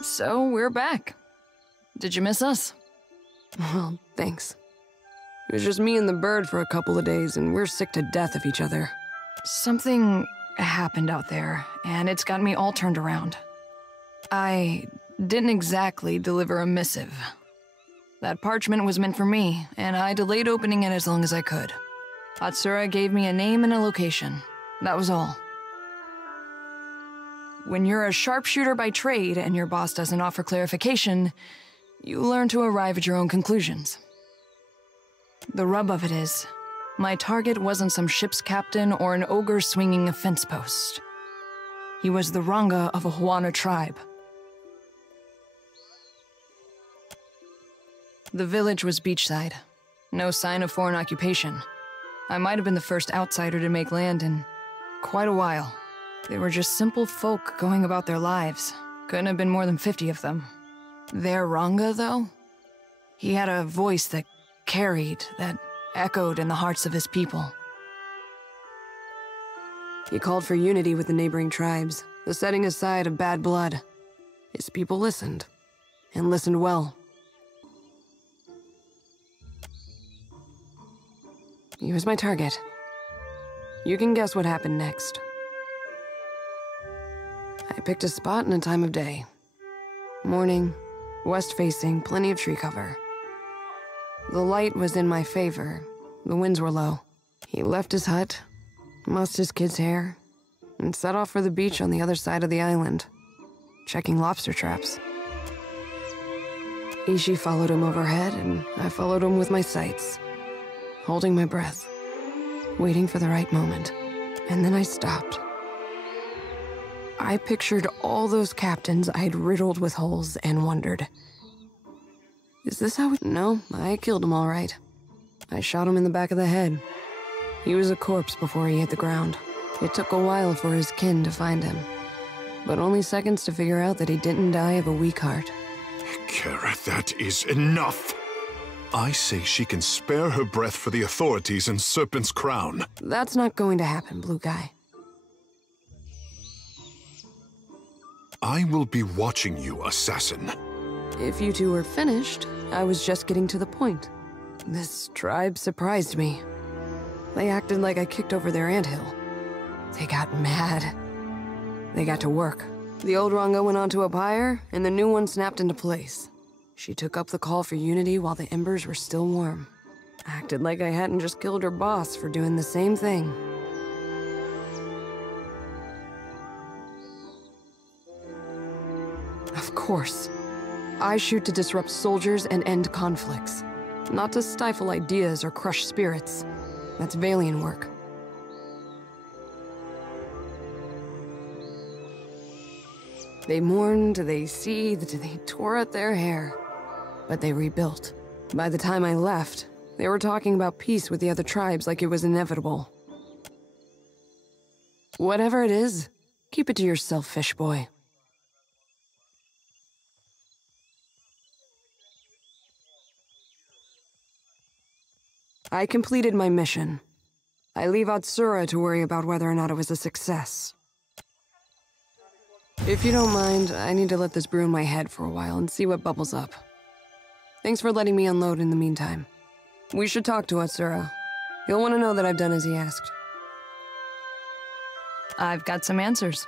So we're back. Did you miss us? Well, thanks. It was just me and the bird for a couple of days, and we're sick to death of each other. Something happened out there, and it's got me all turned around. I didn't exactly deliver a missive. That parchment was meant for me, and I delayed opening it as long as I could. Atsura gave me a name and a location. That was all. When you're a sharpshooter by trade and your boss doesn't offer clarification, you learn to arrive at your own conclusions. The rub of it is, my target wasn't some ship's captain or an ogre swinging a fence post. He was the Ranga of a Huana tribe. The village was beachside. No sign of foreign occupation. I might have been the first outsider to make land in quite a while. They were just simple folk going about their lives. Couldn't have been more than 50 of them. Their Ranga, though? He had a voice that carried, that echoed in the hearts of his people. He called for unity with the neighboring tribes, the setting aside of bad blood. His people listened, and listened well. He was my target. You can guess what happened next. I picked a spot and a time of day. Morning, west-facing, plenty of tree cover. The light was in my favor. The winds were low. He left his hut, mussed his kid's hair, and set off for the beach on the other side of the island, checking lobster traps. Ishi followed him overhead, and I followed him with my sights, holding my breath, waiting for the right moment. And then I stopped. I pictured all those captains I'd riddled with holes and wondered, is this how we... No, I killed him all right. I shot him in the back of the head. He was a corpse before he hit the ground. It took a while for his kin to find him, but only seconds to figure out that he didn't die of a weak heart. Kara, that is enough. I say she can spare her breath for the authorities in Serpent's Crown. That's not going to happen, Blue Guy. I will be watching you, assassin. If you two were finished, I was just getting to the point. This tribe surprised me. They acted like I kicked over their anthill. They got mad. They got to work. The old Ranga went onto a pyre, and the new one snapped into place. She took up the call for unity while the embers were still warm. Acted like I hadn't just killed her boss for doing the same thing. Of course. I shoot to disrupt soldiers and end conflicts, not to stifle ideas or crush spirits. That's Valian work. They mourned, they seethed, they tore at their hair, but they rebuilt. By the time I left, they were talking about peace with the other tribes like it was inevitable. Whatever it is, keep it to yourself, fish boy. I completed my mission. I leave Atsura to worry about whether or not it was a success. If you don't mind, I need to let this brew in my head for a while and see what bubbles up. Thanks for letting me unload in the meantime. We should talk to Atsura. He'll want to know that I've done as he asked. I've got some answers.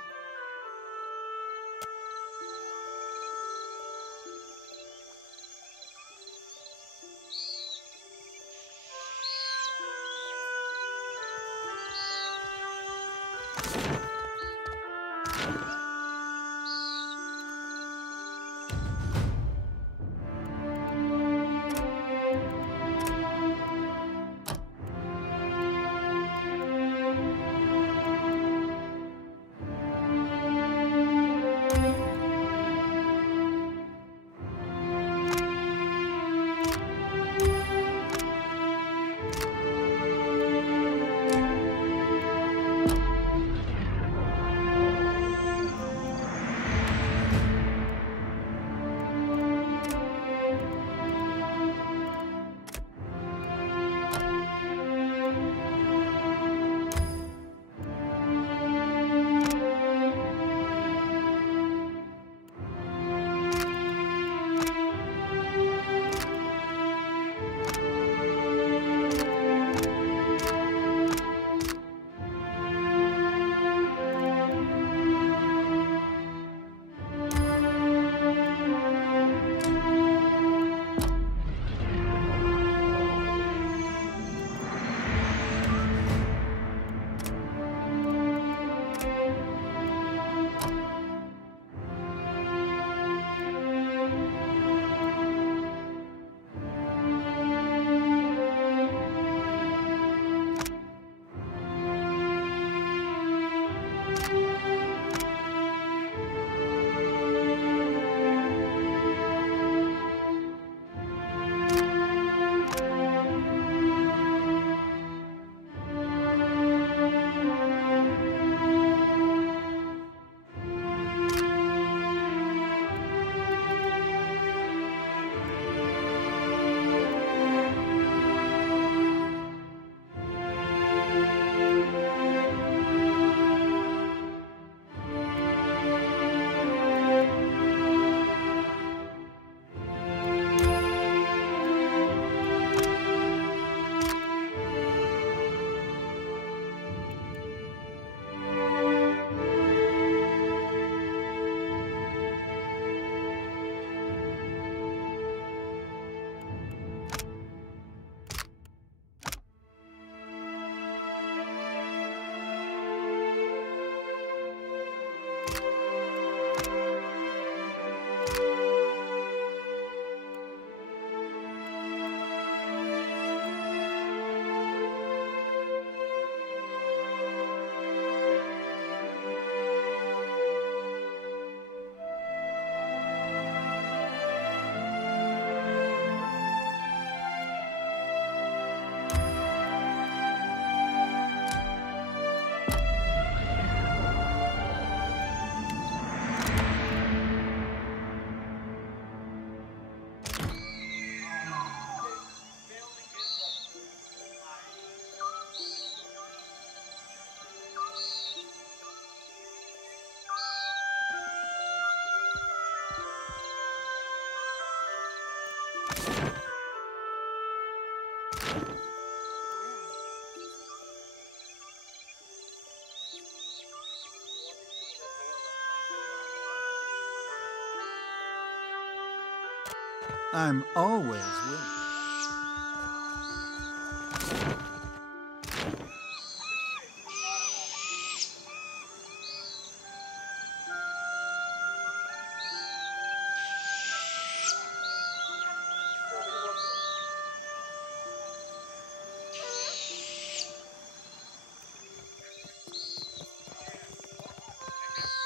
I'm always willing.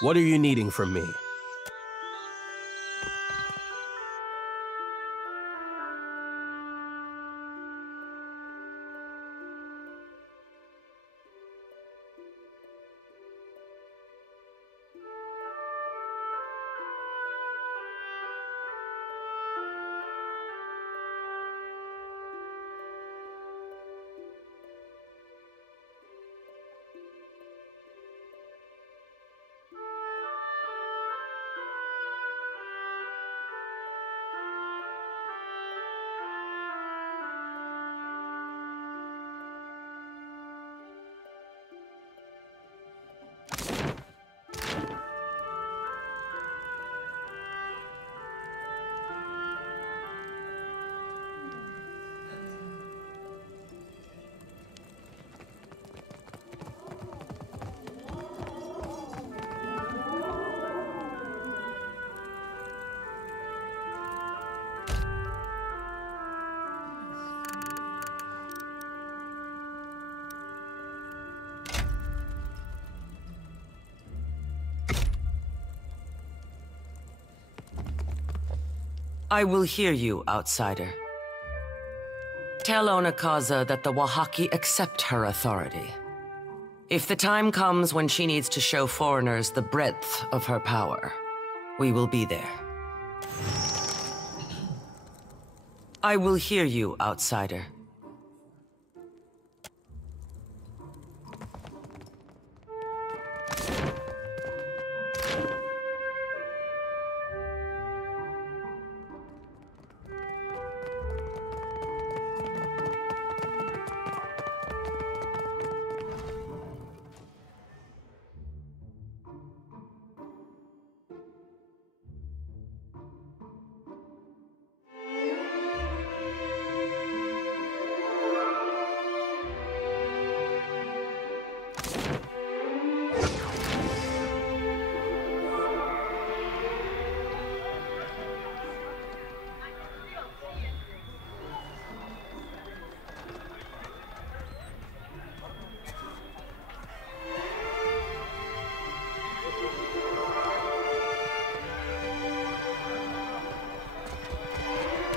What are you needing from me? I will hear you, outsider. Tell Onakaza that the Wahaki accept her authority. If the time comes when she needs to show foreigners the breadth of her power, we will be there. I will hear you, outsider.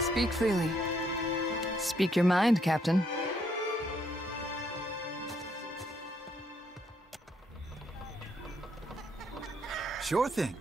Speak freely. Speak your mind, Captain. Sure thing.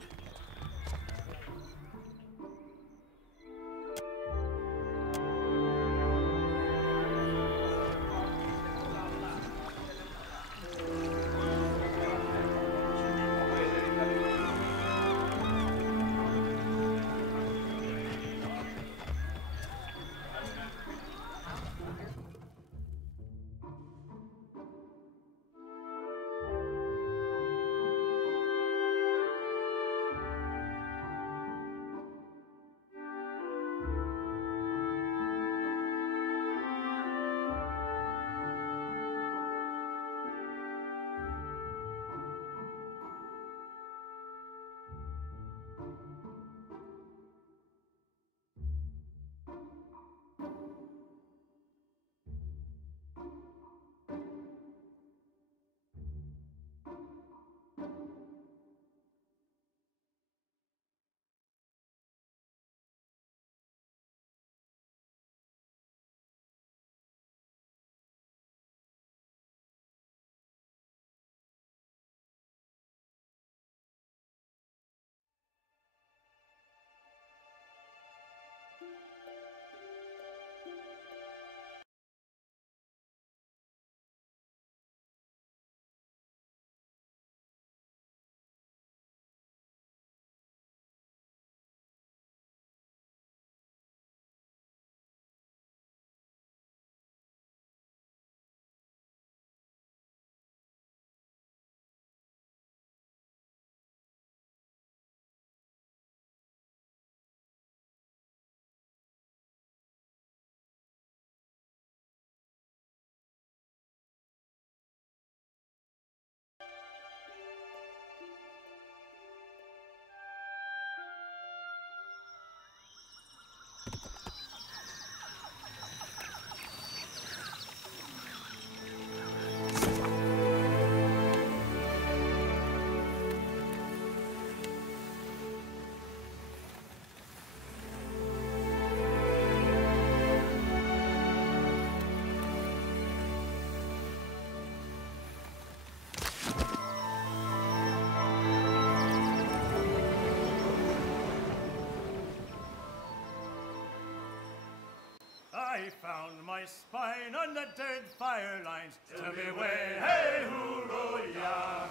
found my spine on the Deadfire lines. Tell me way, hey, hoo-roh-yah.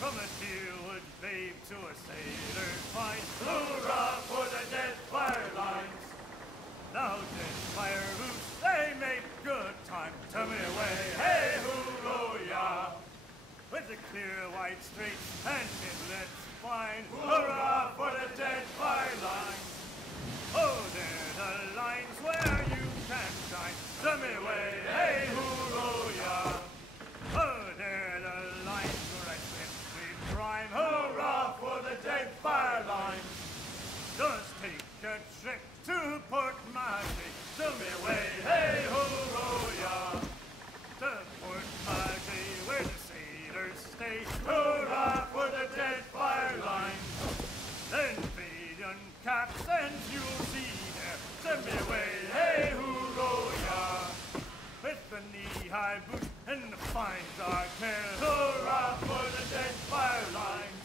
From a deerwood babe to a sailor fine, hoorah for the Deadfire lines. Now Deadfire roots, they make good time. Tell me way, hey, hoo-roh-yah. With the clear white straits and inlets fine, hurrah for the Deadfire lines. Oh, they're the lines where you can shine. Tell me way, hey, hoo-roh-yah. Oh, they're the lines where I swiftly prime. Hurrah for the Deadfire lines. Just take a trip to Port Marie. Tell me way, hey, hoo-roh-yah. To Port Marie, where the sailors stay. Hurrah for the Deadfire lines. Then Valiant captains you'll see there. Send me away, hey, hoo-roh-yah. With the knee-high boots and the fine dark hair. Hurrah for the Deadfire lines.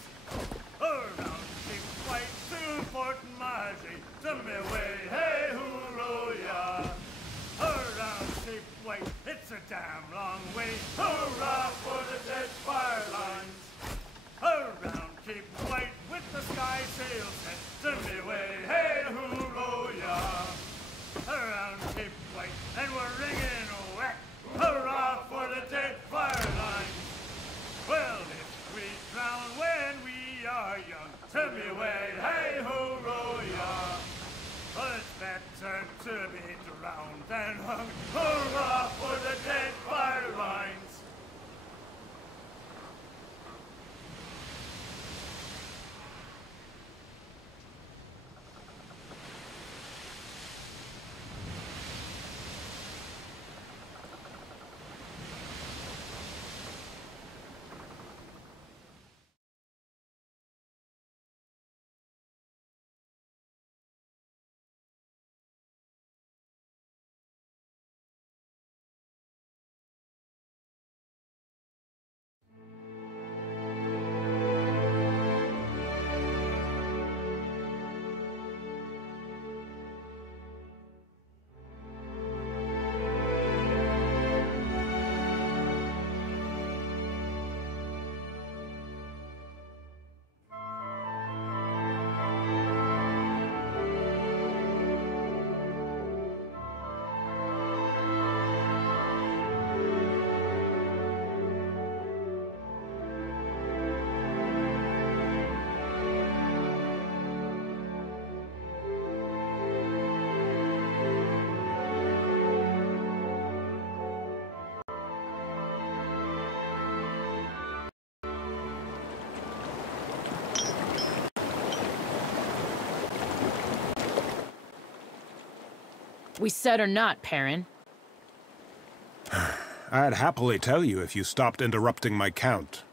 Around Cape White to Port Marie. Send me away, hey, hoo-roh-yah. Around Cape White, it's a damn long way. Hurrah for the Deadfire lines. Around Cape White with the sky sails set. Send me away, hey, hoo-roh-yah. Around Cape White, and we're ringing whack. Hurrah for the Deadfire lines. Well, if we drown when we are young, send me away, hey, hoo-roh-yah. Well, it's better to be drowned than hung. Hurrah for the Deadfire lines. We said or not, Perrin? I'd happily tell you if you stopped interrupting my count.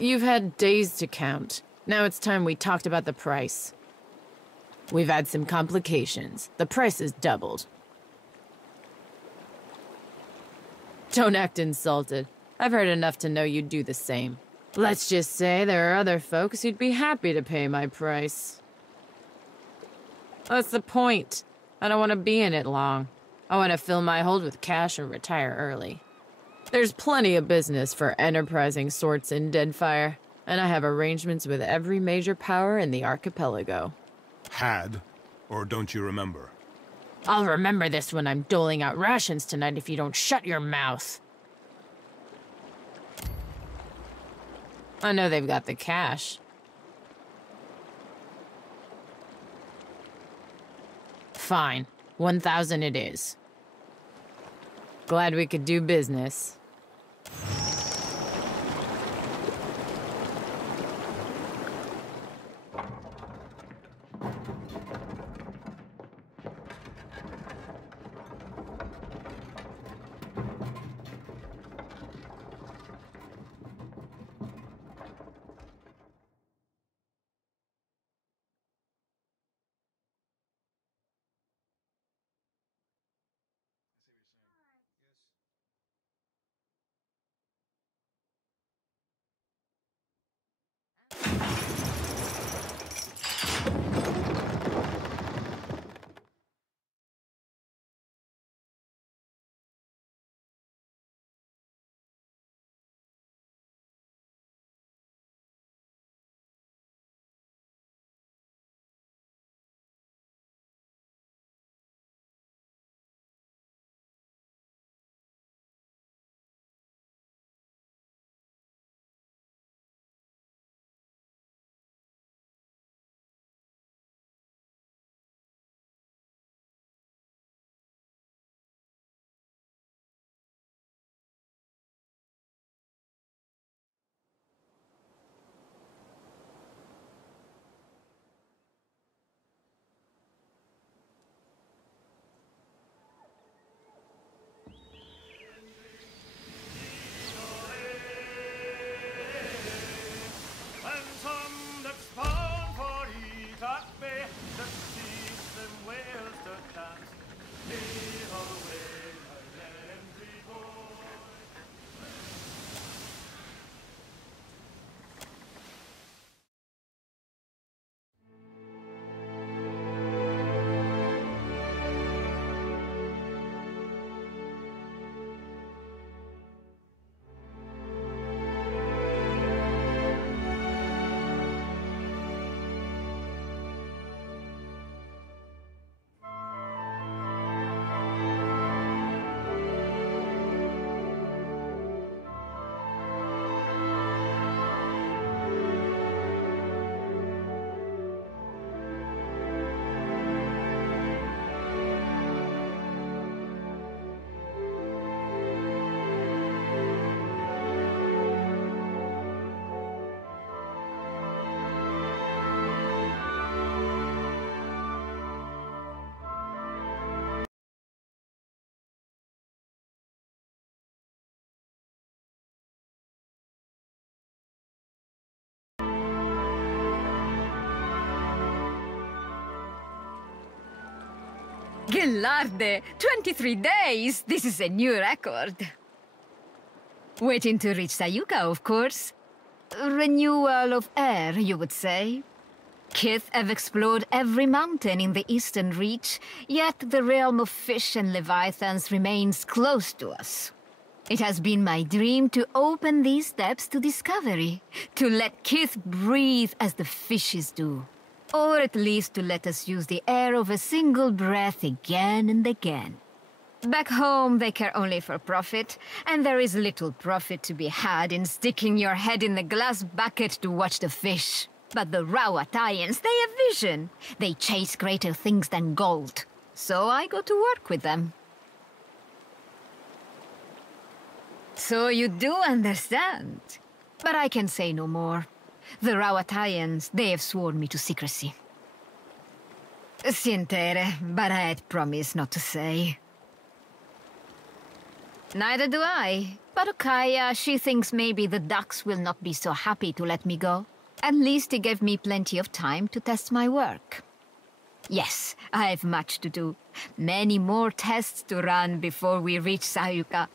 You've had days to count. Now it's time we talked about the price. We've had some complications. The price has doubled. Don't act insulted. I've heard enough to know you'd do the same. Let's just say there are other folks who'd be happy to pay my price. That's the point. I don't want to be in it long. I want to fill my hold with cash or retire early. There's plenty of business for enterprising sorts in Deadfire, and I have arrangements with every major power in the archipelago. Had? Or don't you remember? I'll remember this when I'm doling out rations tonight if you don't shut your mouth. I know they've got the cash. Fine. 1,000 it is. Glad we could do business. Gelarde, 23 days! This is a new record. Waiting to reach Sayuka, of course. Renewal of air, you would say. Kith have explored every mountain in the Eastern Reach, yet the realm of fish and leviathans remains close to us. It has been my dream to open these steps to discovery, to let Kith breathe as the fishes do. Or at least to let us use the air of a single breath again and again. Back home, they care only for profit, and there is little profit to be had in sticking your head in the glass bucket to watch the fish. But the Rawatayans, they have vision. They chase greater things than gold. So I go to work with them. So you do understand. But I can say no more. The Rawatayans, they have sworn me to secrecy. Sientere, but I had promised not to say. Neither do I. But Okaya, she thinks maybe the ducks will not be so happy to let me go. At least it gave me plenty of time to test my work. Yes, I have much to do. Many more tests to run before we reach Sayuka.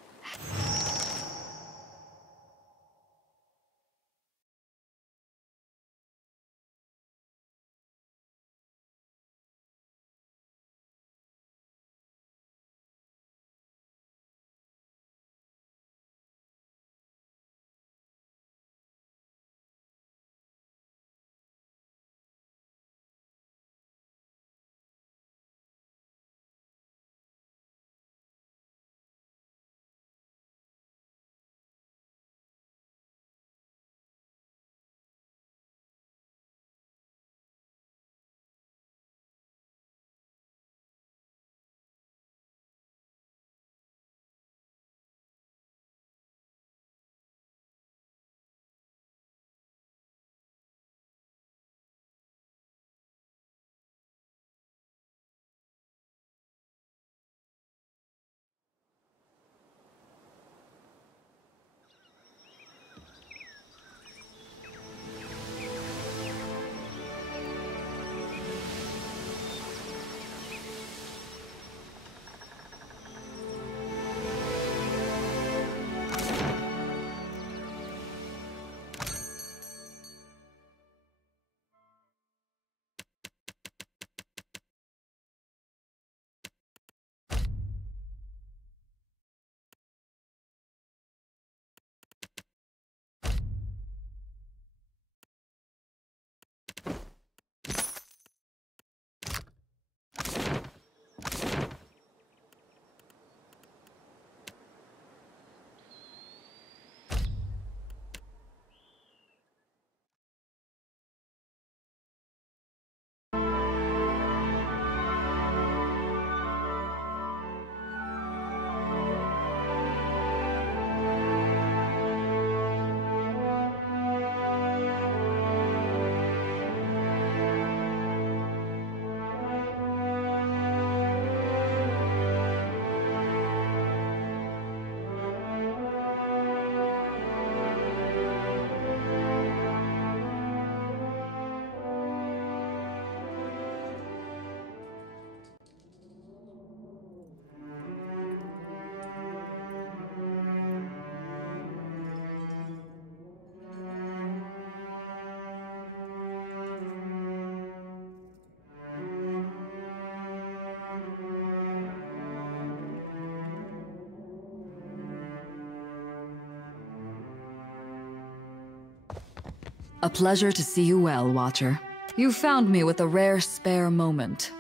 A pleasure to see you well, Watcher. You found me with a rare spare moment.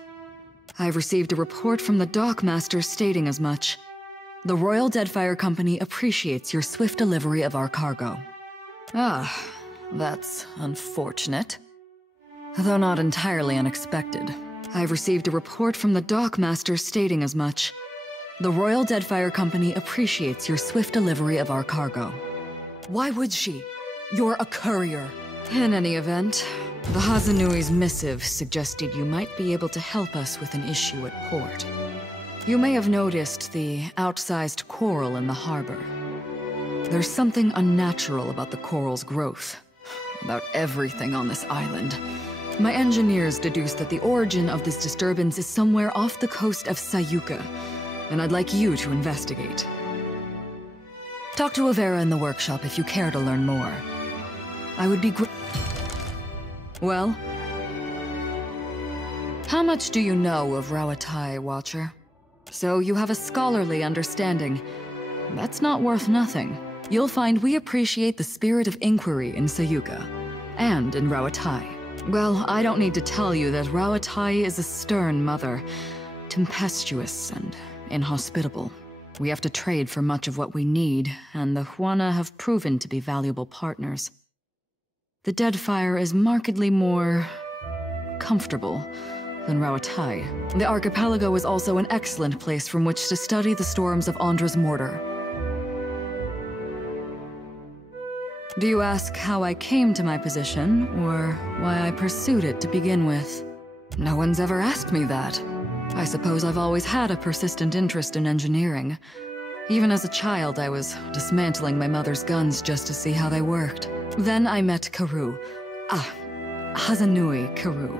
I've received a report from the Dockmaster stating as much. The Royal Deadfire Company appreciates your swift delivery of our cargo. Ah, that's unfortunate. Though not entirely unexpected. I've received a report from the Dockmaster stating as much. The Royal Deadfire Company appreciates your swift delivery of our cargo. Why would she? You're a courier. In any event, the Hazanui's missive suggested you might be able to help us with an issue at port. You may have noticed the outsized coral in the harbor. There's something unnatural about the coral's growth, about everything on this island. My engineers deduced that the origin of this disturbance is somewhere off the coast of Sayuka, and I'd like you to investigate. Talk to Avera in the workshop if you care to learn more. I would be Well? How much do you know of Rawatai, Watcher? So you have a scholarly understanding. That's not worth nothing. You'll find we appreciate the spirit of inquiry in Sayuka, and in Rawatai. Well, I don't need to tell you that Rawatai is a stern mother, tempestuous and inhospitable. We have to trade for much of what we need, and the Huana have proven to be valuable partners. The Deadfire is markedly more comfortable than Rawatai. The archipelago is also an excellent place from which to study the storms of Andra's mortar. Do you ask how I came to my position, or why I pursued it to begin with? No one's ever asked me that. I suppose I've always had a persistent interest in engineering. Even as a child, I was dismantling my mother's guns just to see how they worked. Then I met Karu. Hazanui Karu.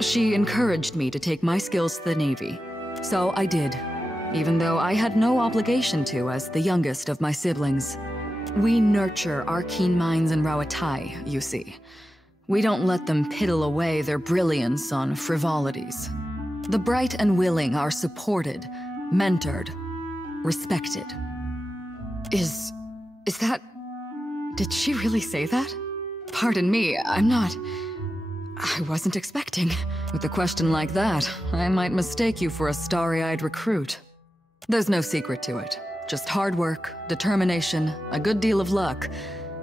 She encouraged me to take my skills to the Navy. So I did, even though I had no obligation to as the youngest of my siblings. We nurture our keen minds in Rawatai, you see. We don't let them piddle away their brilliance on frivolities. The bright and willing are supported, mentored, respected. Is that... Did she really say that? Pardon me, I wasn't expecting. With a question like that, I might mistake you for a starry-eyed recruit. There's no secret to it. Just hard work, determination, a good deal of luck,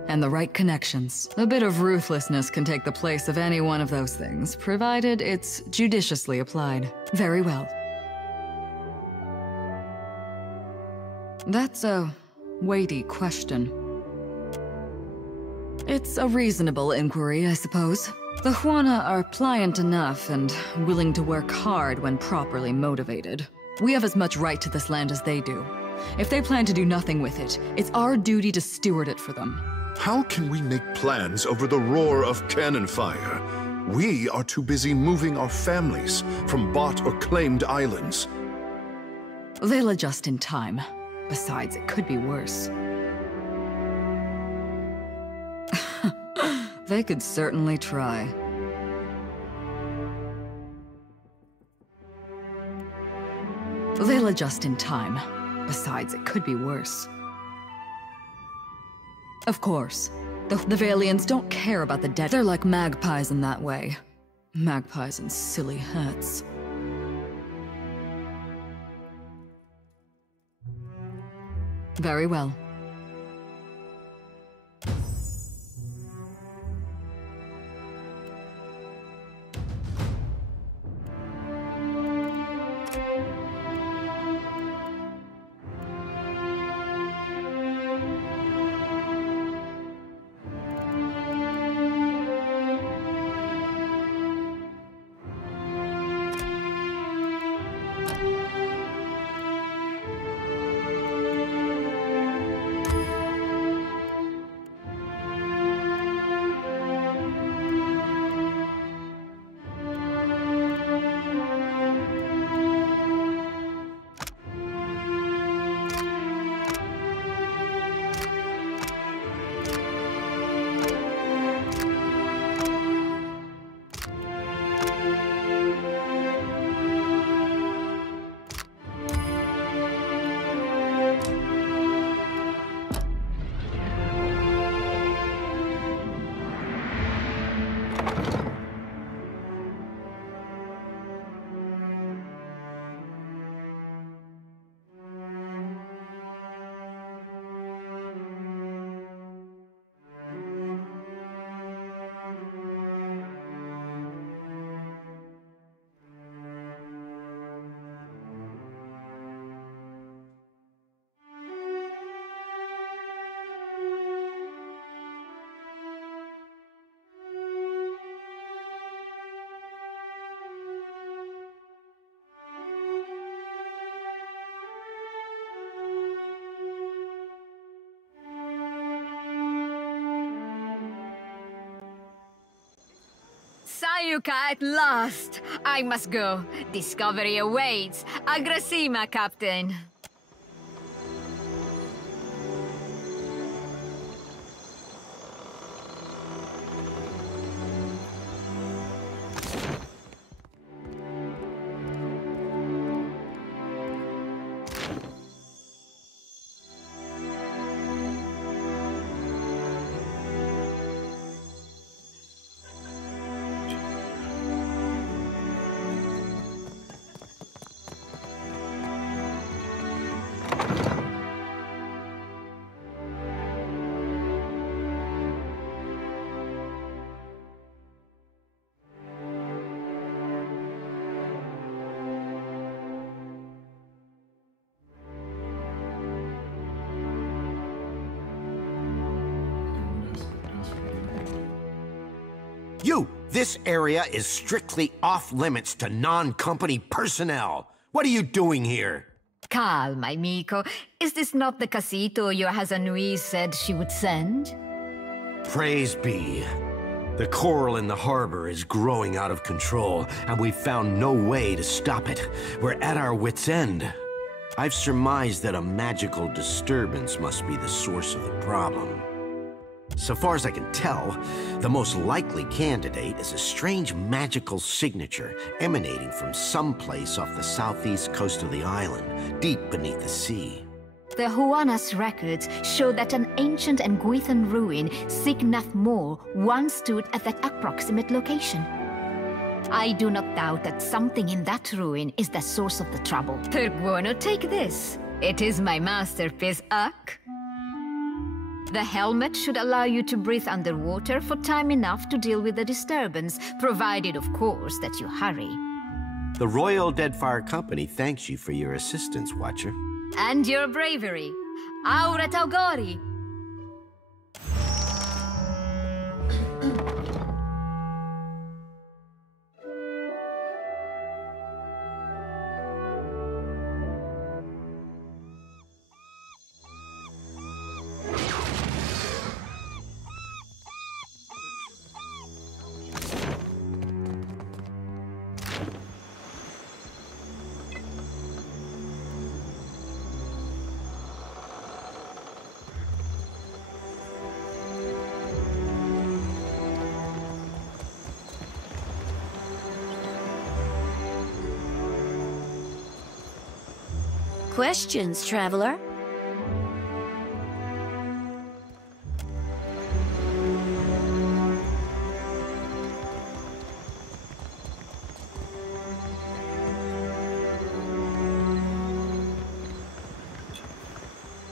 and the right connections. A bit of ruthlessness can take the place of any one of those things, provided it's judiciously applied. Very well. That's a weighty question. It's a reasonable inquiry, I suppose. The Huana are pliant enough and willing to work hard when properly motivated. We have as much right to this land as they do. If they plan to do nothing with it, it's our duty to steward it for them. How can we make plans over the roar of cannon fire? We are too busy moving our families from bought or claimed islands. They'll adjust in time. Besides, it could be worse. They could certainly try. They'll adjust in time. Besides, it could be worse. Of course. The Valians don't care about the dead. They're like magpies in that way. Magpies in silly hats. Very well. Sayuka at last! I must go. Discovery awaits. Agrasima, Captain. You! This area is strictly off-limits to non-company personnel. What are you doing here? Calma, amico. Is this not the casito your Hazanui said she would send? Praise be. The coral in the harbor is growing out of control, and we've found no way to stop it. We're at our wits' end. I've surmised that a magical disturbance must be the source of the problem. So far as I can tell, the most likely candidate is a strange magical signature emanating from someplace off the southeast coast of the island, deep beneath the sea. The Huanas records show that an ancient and Guithan ruin, Signath Mor, once stood at that approximate location. I do not doubt that something in that ruin is the source of the trouble. Terguono, take this. It is my masterpiece, Ak. The helmet should allow you to breathe underwater for time enough to deal with the disturbance, provided, of course, that you hurry. The Royal Deadfire Company thanks you for your assistance, Watcher. And your bravery. Aura Taugori! Questions, traveler?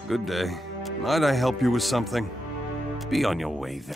Good day. Might I help you with something? Be on your way then.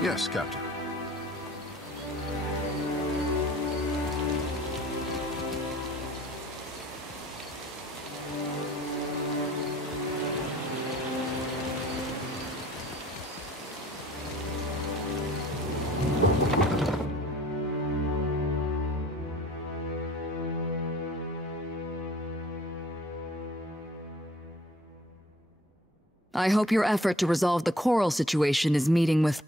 Yes, Captain. I hope your effort to resolve the coral situation is meeting with...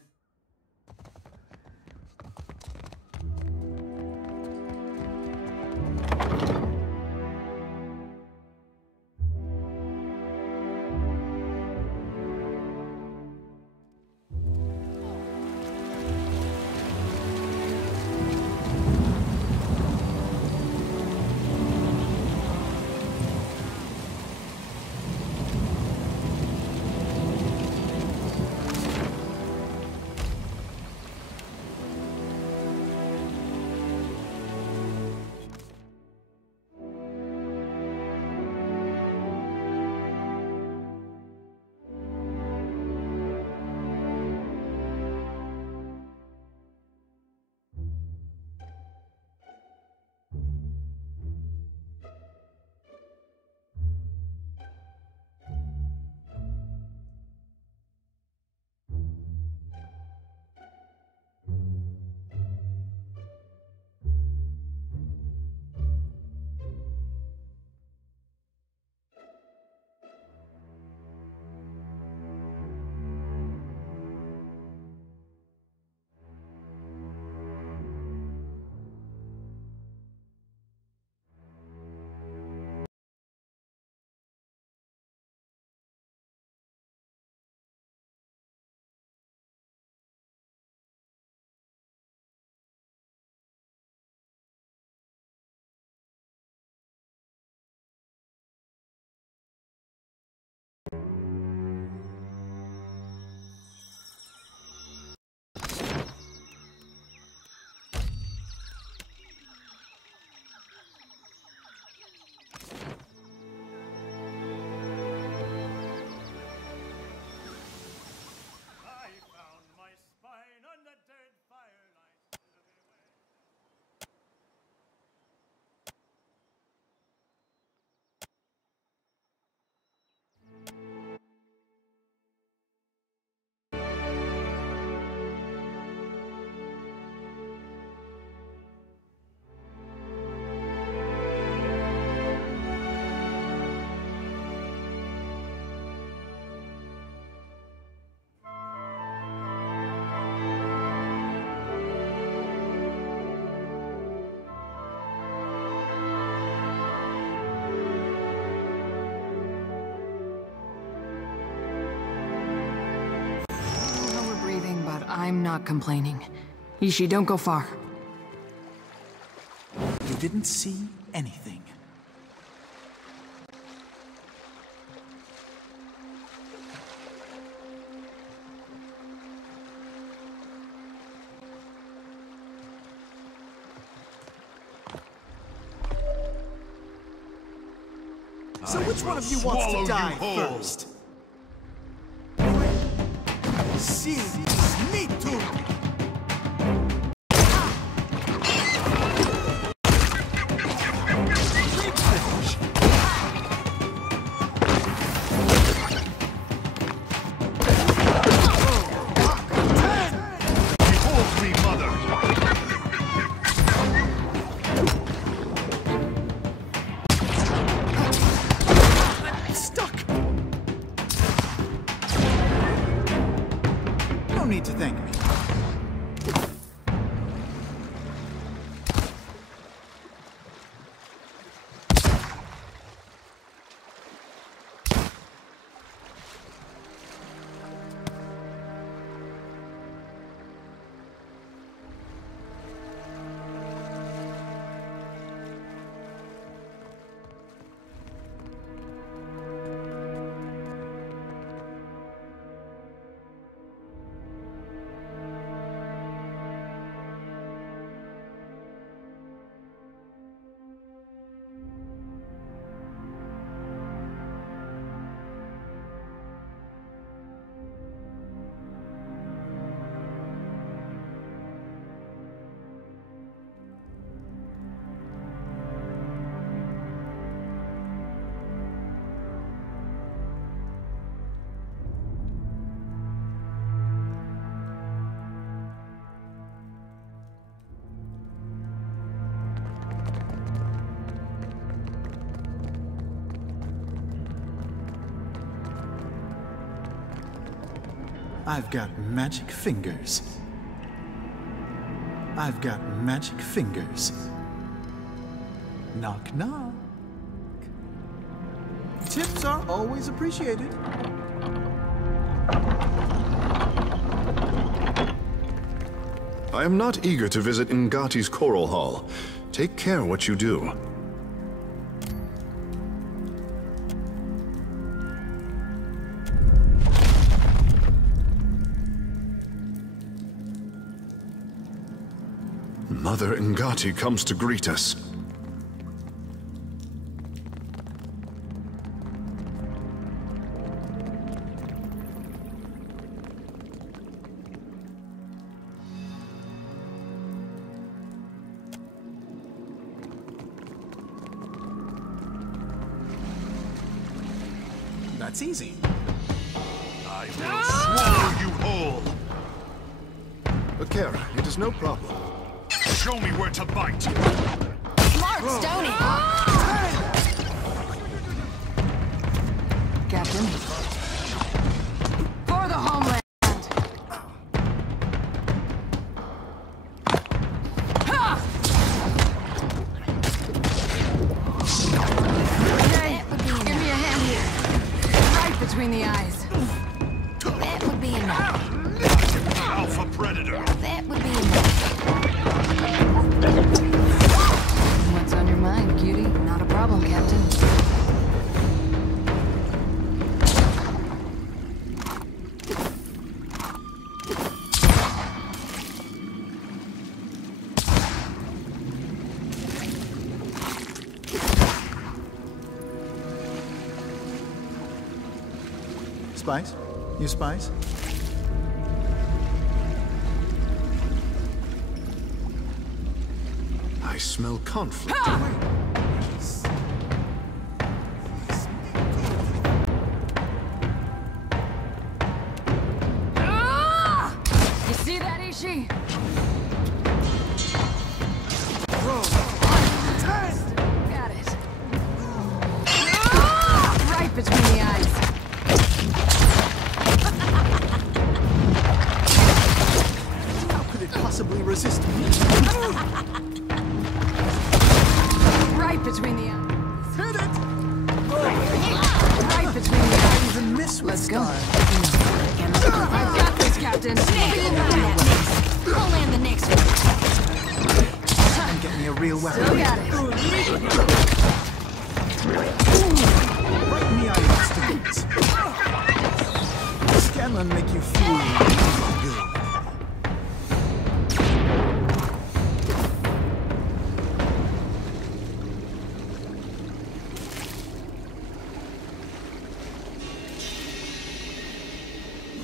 I'm not complaining. Ishi, don't go far. You didn't see anything. So which one of you wants to die first? See, me too. Need to thank me. I've got magic fingers. I've got magic fingers. Knock, knock. Tips are always appreciated. I am not eager to visit Ngati's Choral Hall. Take care what you do. Mother Ngati comes to greet us. That's easy. I will swallow you whole. Akira, it is no problem. Show me where to bite. Smart, Stony! Captain. For the homeland! Give me a hand here. Right between the eyes. That would be enough. Alpha Predator. That would be enough. What's on your mind, cutie? Not a problem, Captain. Spice? You Spice? I smell conflict. You see that, Ishi? Got it. Right between the eyes. How could it possibly resist me? Right between the eyes. Hit it! Right between the eyes. Even miss with Let's go. style. I've got this, Captain. I'll land the next one. And get me a real weapon. Still got it. Right in the eye stings. Scanlan make you feel good.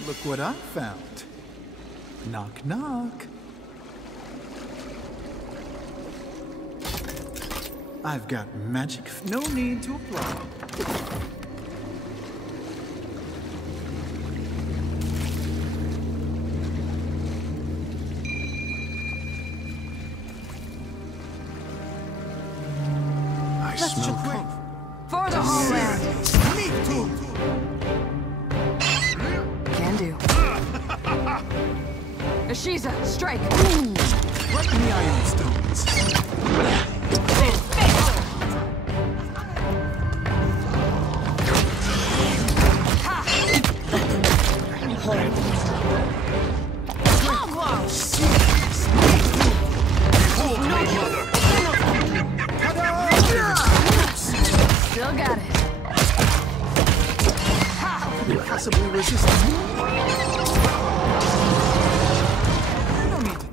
Look what I found. Knock, knock. I've got magic. No need to apply. I smell conflict. For the homeland. Me too. Can do. Ashiza, strike. Right in the iron stones. Still got it. Possibly resist me. No need to.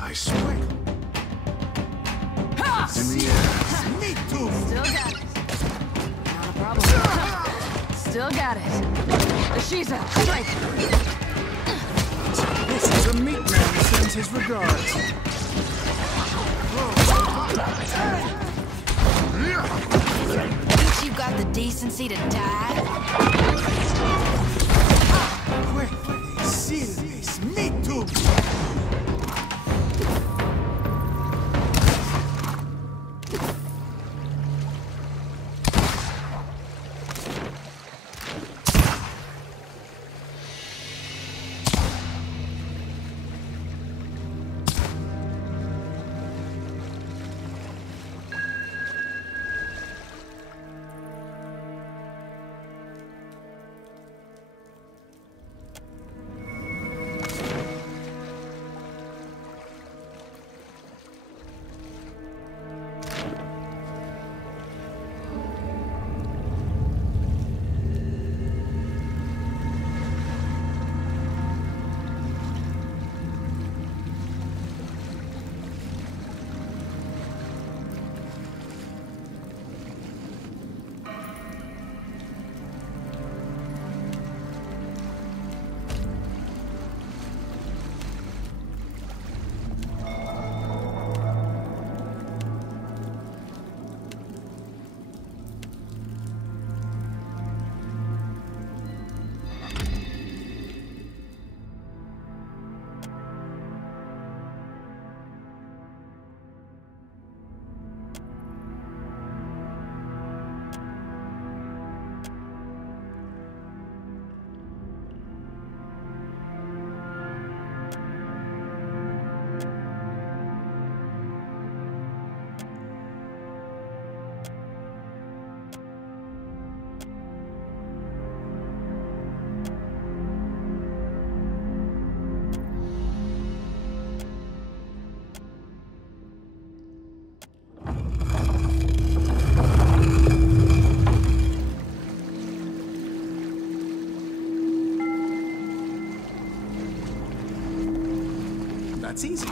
I swear. In the air. Me too. Still got it. Not a problem. Still got it. Ashiza, strike. This is a meat man who sends his regards. Ain't you got the decency to die? Quick, seal this. Me too. That's easy.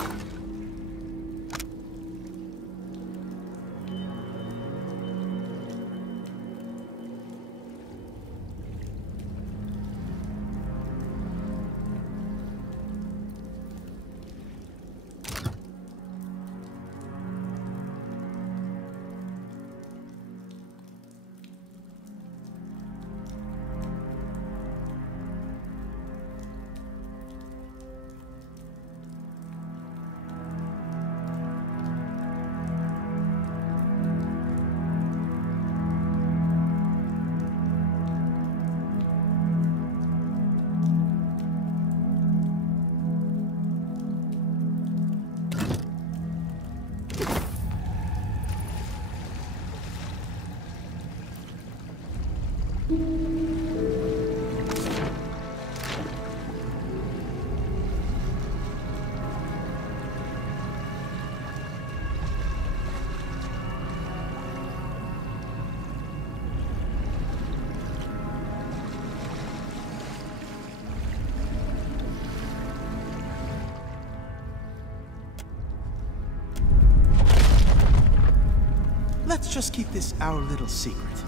Let's just keep this our little secret.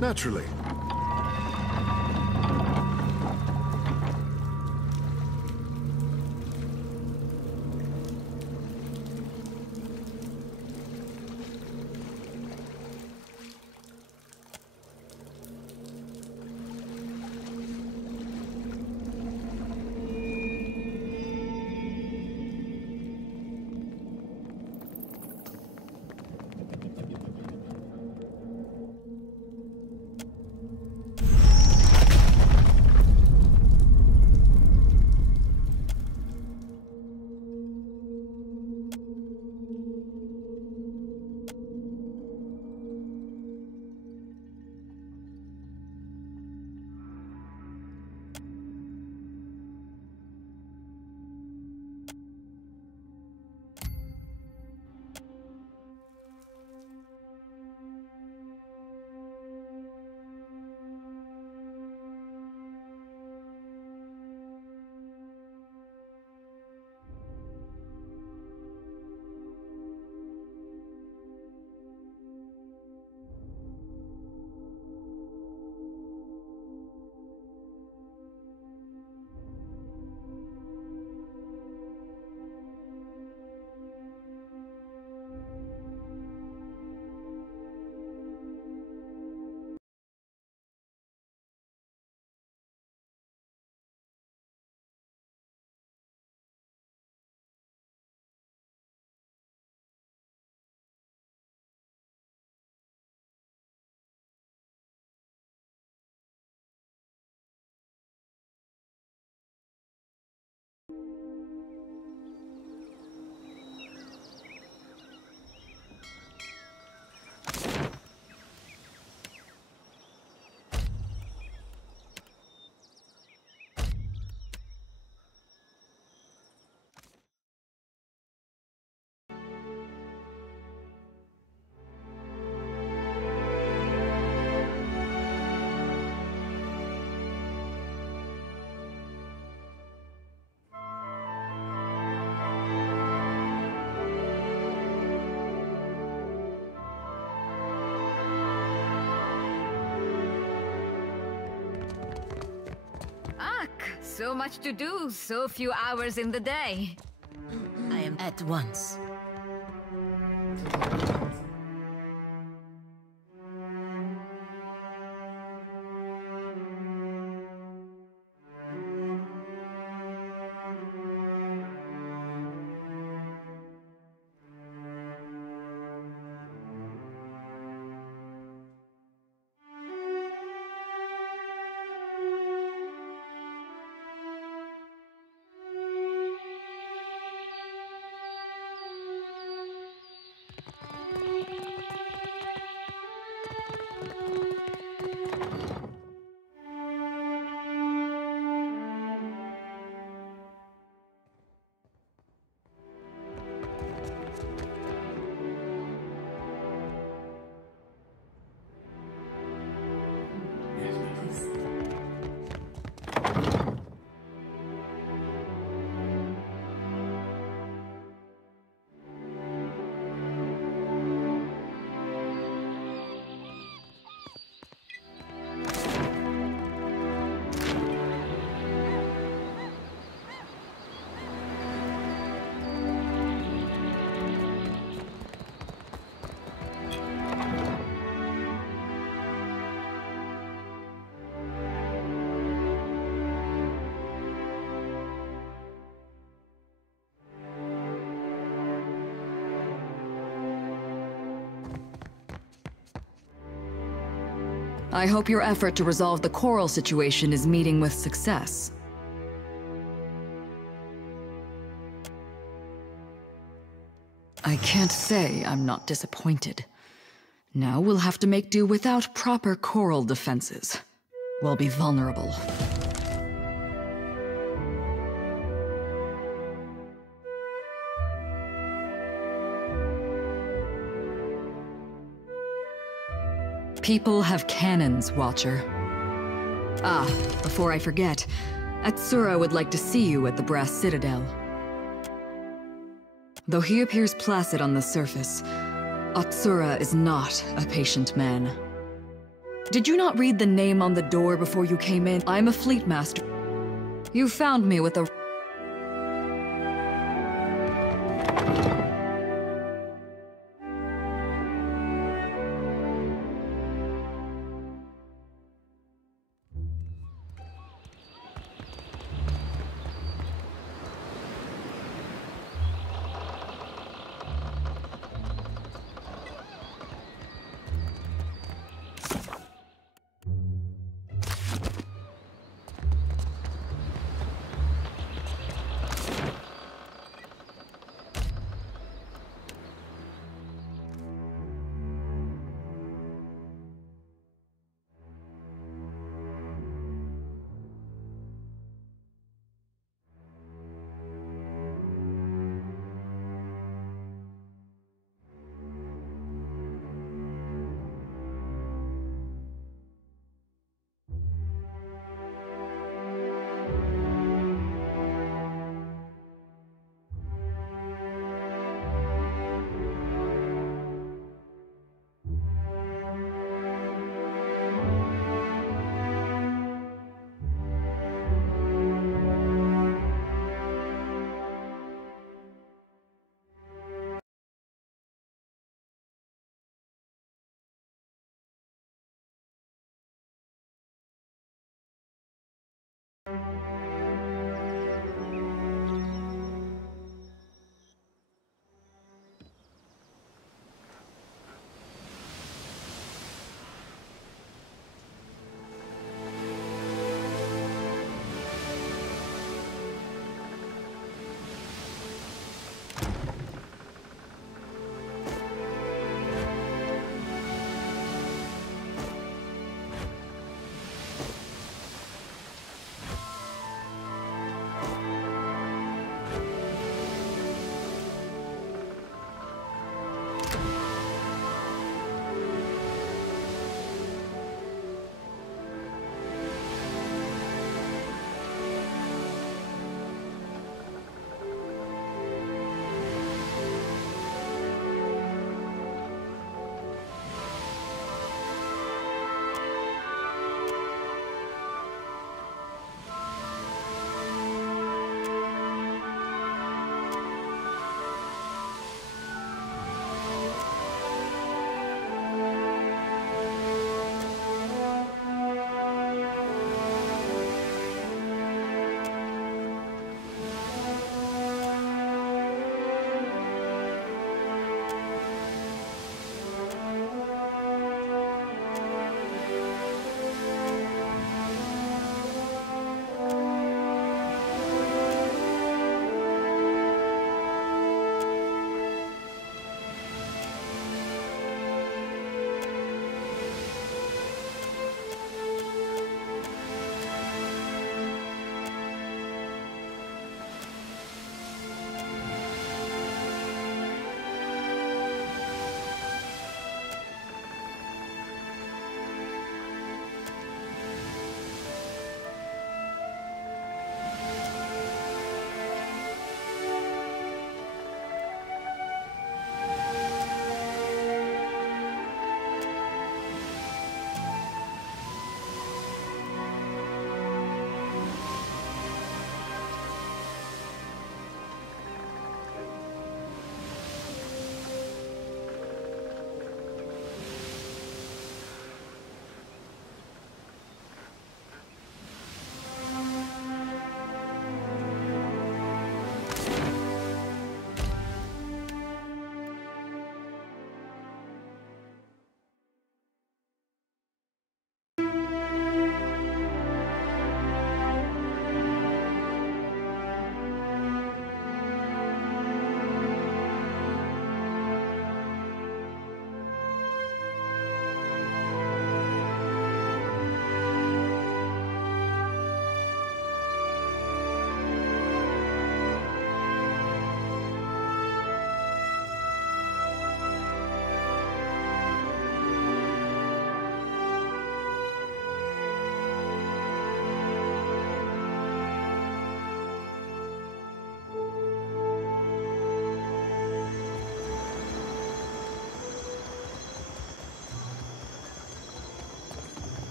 Naturally. So much to do, so few hours in the day. I am at once. I hope your effort to resolve the coral situation is meeting with success. I can't say I'm not disappointed. Now we'll have to make do without proper coral defenses. We'll be vulnerable. People have cannons, Watcher. Ah, before I forget, Atsura would like to see you at the Brass Citadel. Though he appears placid on the surface, Atsura is not a patient man. Did you not read the name on the door before you came in? I'm a fleet master. You found me with a...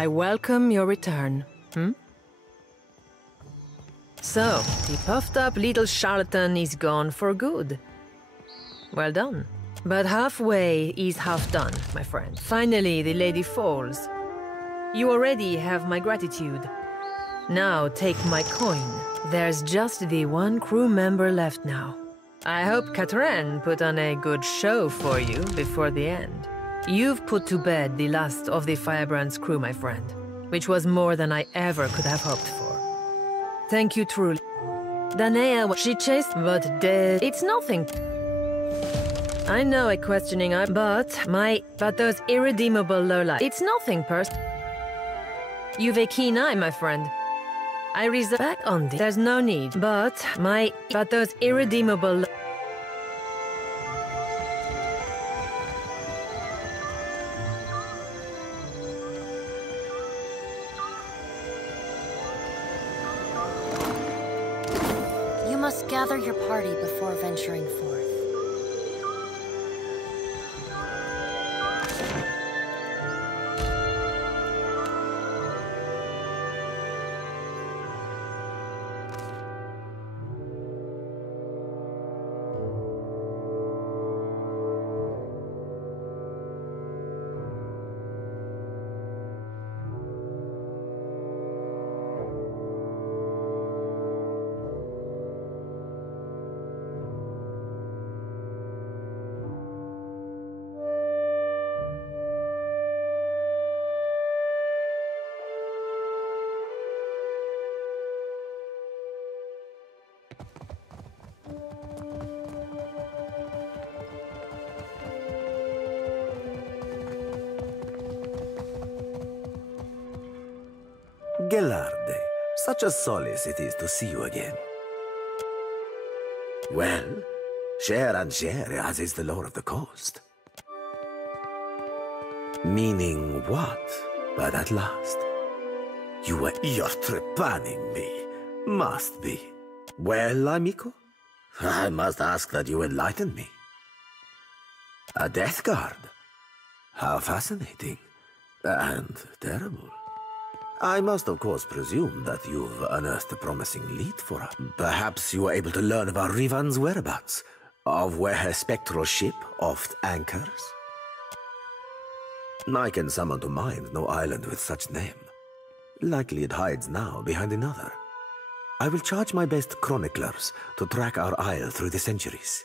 I welcome your return. So, the puffed-up little charlatan is gone for good. Well done. But halfway is half done, my friend. Finally, the lady falls. You already have my gratitude. Now take my coin. There's just the one crew member left now. I hope Katrin put on a good show for you before the end. You've put to bed the last of the Firebrand's crew, my friend, which was more than I ever could have hoped for. Thank you truly. Danae, she chased, but dead. It's nothing. I know a questioning eye, but those irredeemable lowlights. It's nothing, You've a keen eye, my friend. I reserve back on the. There's no need, but those irredeemable. You must gather your party before venturing forth. Gelarde, such a solace it is to see you again. Well, share and share, as is the law of the coast. Meaning what, by that last? You're trepanning me. Must be. Well, amico, I must ask that you enlighten me. A death guard? How fascinating. And terrible. I must, of course, presume that you've unearthed a promising lead for her. Perhaps you were able to learn of our Rivan's whereabouts, of where her spectral ship oft anchors? I can summon to mind no island with such name. Likely it hides now behind another. I will charge my best chroniclers to track our isle through the centuries.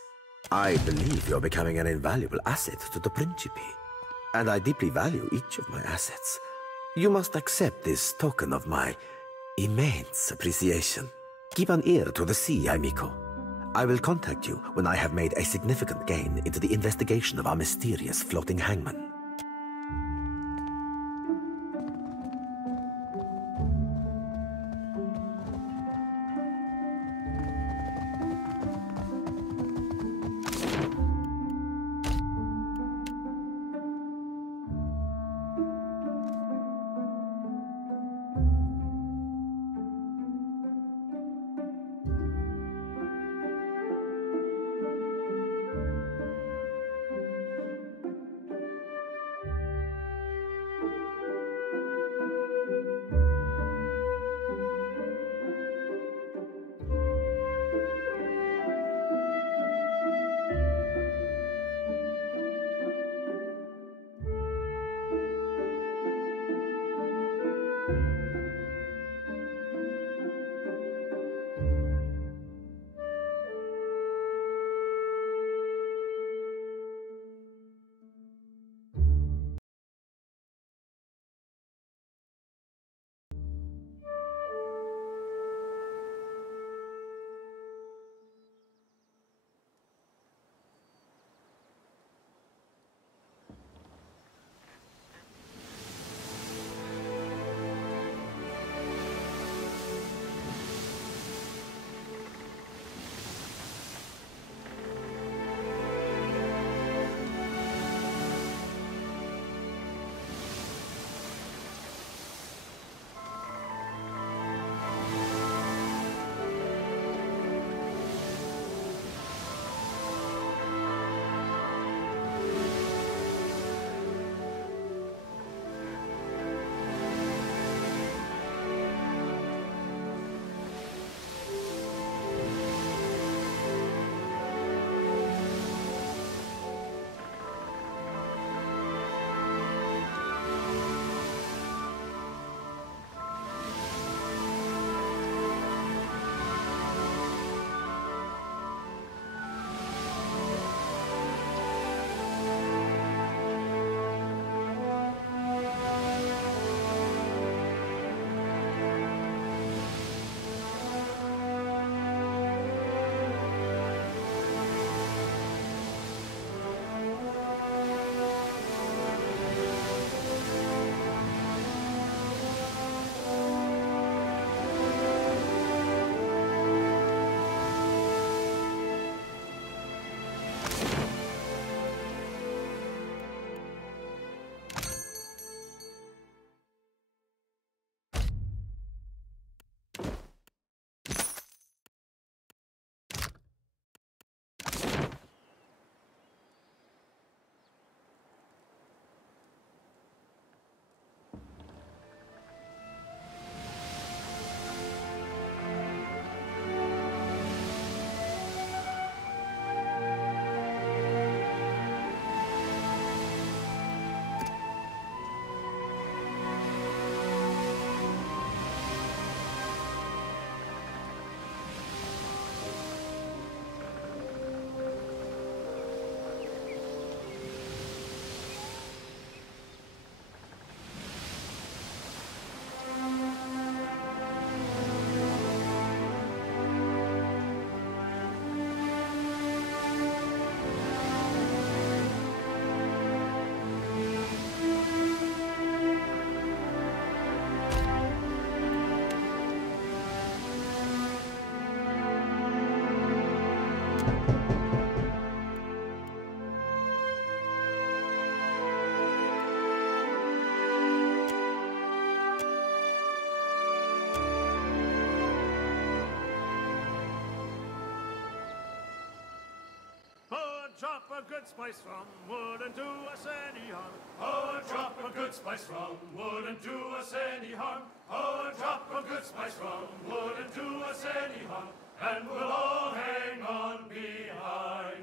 I believe you're becoming an invaluable asset to the Principe, and I deeply value each of my assets. You must accept this token of my immense appreciation. Keep an ear to the sea, amico. I will contact you when I have made a significant gain into the investigation of our mysterious floating hangman. drop a good spice from wouldn't do us any harm. Oh, a drop of good spice from wouldn't do us any harm. Oh, a drop of good spice from wouldn't do us any harm. And we'll all hang on behind.